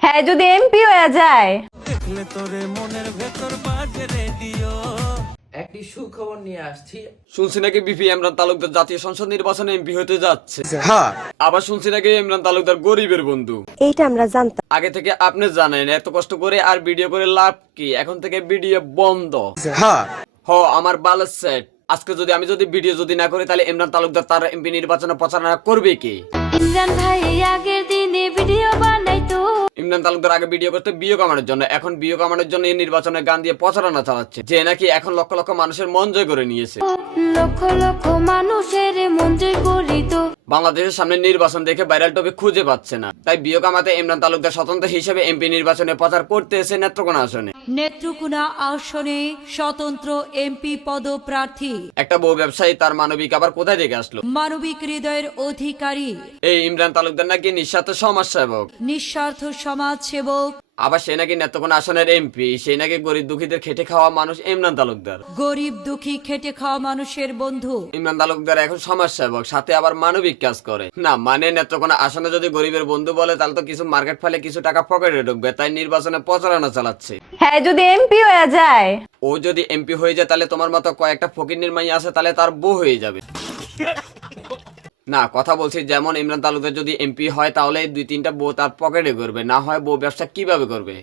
হ্যাঁ, যদি এমপি হয়ে যায়। একটি সুখবর নিয়ে আসছি। শুনছি নাকি বিপি ইমরান তালুকদার জাতীয় সংসদ নির্বাচনে এমপি হতে যাচ্ছে। হ্যাঁ, আবার শুনছি নাকি ইমরান তালুকদার গরিবের বন্ধু। এইটা আমরা জানতাম। আগে থেকে আপনি জানেন এত কষ্ট করে আর ভিডিও করে লাভ কি? এখন থেকে ভিডিও বন্ধ। হ্যাঁ, আমার বালের সেট। আজকে আমি যদি ভিডিও না করি তাহলে ইমরান তালুকদার তার এমপি নির্বাচনে প্রচারণা করবে কি? ইমরান ভাই আগের দিনে ভিডিও বানাইতো, ইমরান তালুকদার আগে ভিডিও করতে বিয়ে কামানোর জন্য, এখন বিয়ে কামানোর জন্য এই নির্বাচনে গান দিয়ে প্রচারণা চালাচ্ছে, যে নাকি এখন লক্ষ লক্ষ মানুষের মন জয় করে নিয়েছে। লক্ষ লক্ষ মানুষের মন জয় করিত। বাংলাদেশের সামনে নির্বাচন দেখে ভাইরাল টপিক খুঁজে পাচ্ছে না, তাই বিয়ে কামাতে ইমরান তালুকদার স্বতন্ত্র হিসেবে এমপি নির্বাচনে প্রচার করতে এসে নেত্রকোনা আসনে। নেত্রকোনা আসনে স্বতন্ত্র এমপি পদপ্রার্থী একটা বউ ব্যবসায়ী তার মানবিক আবার কোথায় থেকে আসলো? মানবিক হৃদয়ের অধিকারী, এই ইমরান তালুকদার নাকি নিঃস্বার্থ সমাজসেবক, নিঃস্বার্থ সমাজ সেবক, আবার সে নাকি নেত্রকোনা আসনের এমপি, সে নাকি গরিব দুঃখীদের খেটে খাওয়া মানুষ ইমরান তালুকদার। গরিব দুঃখী খেটে খাওয়া মানুষের বন্ধু। ইমরান তালুকদার এখন সমাজসেবক, সাথে আবার মানবিক কাজ করে। না মানে নেত্রকোনা আসনে যদি গরিবের বন্ধু বলে তাহলে তো কিছু মার্কেট ফেলে কিছু টাকা পকেটে ঢুকবে, তাই নির্বাচনে প্রচারণা চালাচ্ছে। হ্যাঁ, যদি এমপি হয়ে যায়। ও যদি এমপি হয়ে যায় তাহলে তোমার মতো কয়েকটা ফকিন্নির মাই আছে, তাহলে তার বউ হয়ে যাবে। না কথা বলছি, যেমন ইমরান তালুকদার যদি এমপি হয় তাহলে 2-3টা বউ তার পকেটে করবে, না হয় বউ ব্যবসা কিভাবে করবে?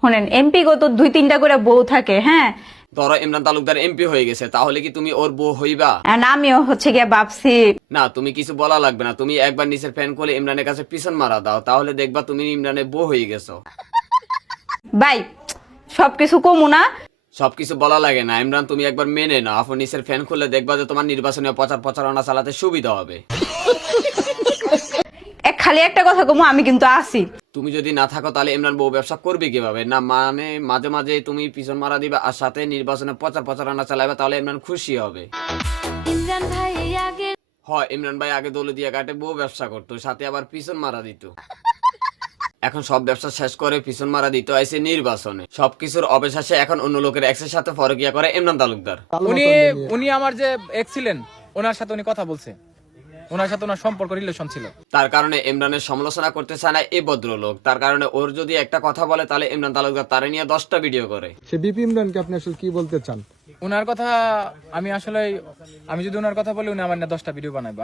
শোনেন, এমপি গো তো 2-3টা করে বউ থাকে। হ্যাঁ, ধরো ইমরান তালুকদার এমপি হয়ে গেছে, তাহলে কি তুমি ওর বউ হইবা? আর আমিও গিয়ে ভাবছি। না, তুমি কিছু বলা লাগবে না, তুমি একবার নিচের ফ্যান খুলে ইমরানের কাছে পিছন মারা দাও, তাহলে দেখবা তুমি ইমরানের বউ হয়ে গেছো। ভাই, সবকিছু কমু না। সবকিছু বলা লাগে না ইমরান, তুমি একবার মেনে নাও। আপনি নিচের ফ্যান খুললে দেখবা যে তোমার নির্বাচনী প্রচারণা চালাতে সুবিধা হবে। খালি একটা কথা কমু, আমি কিন্তু আসি। তুমি যদি না থাকো তাহলে ইমরান বউ ব্যবসা করবে কিভাবে? না মানে মাঝে মাঝে তুমি পিছন মারা দিবা আর সাথে নির্বাচনে প্রচারণা চালাবে, তাহলে ইমরান খুশি হবে। ইমরান ভাই আগের হয় ইমরান ভাই আগে দৌলতদিয়া ঘাটে বউ ব্যবসা করতো, সাথে আবার পিছন মারা দিত। এখন সব ব্যবসা শেষ করে পিছন মারা দিত আইসে নির্বাচনে। সবকিছুর অবশেষে এখন অন্য লোকের এক্সের সাথে পরকিয়া করে ইমরান তালুকদার। উনি আমার যে এক্স ছিলেন, ওনার সাথে উনি কথা বলছে, ওনার সাথে ওনার সম্পর্ক রিলেশন ছিল। তার কারণে ইমরানের সমালোচনা করতে চায় না এই ভদ্রলোক। তার কারণে ওর যদি একটা কথা বলে তাহলে ইমরান তালুকদার তারে নিয়ে 10টা ভিডিও করে। সে বিপি ইমরানকে আপনি আসলে কি বলতে চান? ওনার কথা আমি যদি ওনার কথা বলি উনি আমার না 10টা ভিডিও বানাবো।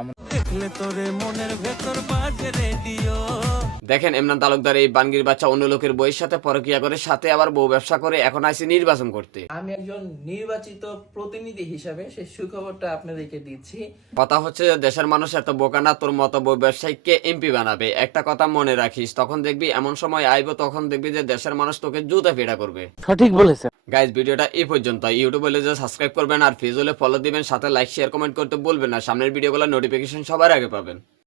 দেখেন ইমরান তালুকদার এই বানগির বাচ্চা অন্য লোকের বইয়ের সাথে পরকিয়া করে, সাথে আবার বউ ব্যবসা করে, এখন আইসি নির্বাচন করতে। আমি একজন নির্বাচিত প্রতিনিধি হিসাবে সেই সুখবরটা আপনাদেরকে দিচ্ছি। কথা হচ্ছে যে দেশের মানুষ এত বোকা না, তোর মতো বউ ব্যবসায়ীকে এমপি বানাবে। একটা কথা মনে রাখিস, তখন দেখবি এমন সময় আইব, তখন দেখবি যে দেশের মানুষ তোকে জুতা ফেরা করবে। সঠিক বলেছেন। গাইজ ভিডিওটা এই পর্যন্ত। ইউটিউবে হলে যে সাবস্ক্রাইব করবেন আর ফেস হলে ফলো দিবেন, সাথে লাইক শেয়ার কমেন্ট করতে বলবেন না। সামনের ভিডিওগুলো নোটিফিকেশন সবার আগে পাবেন।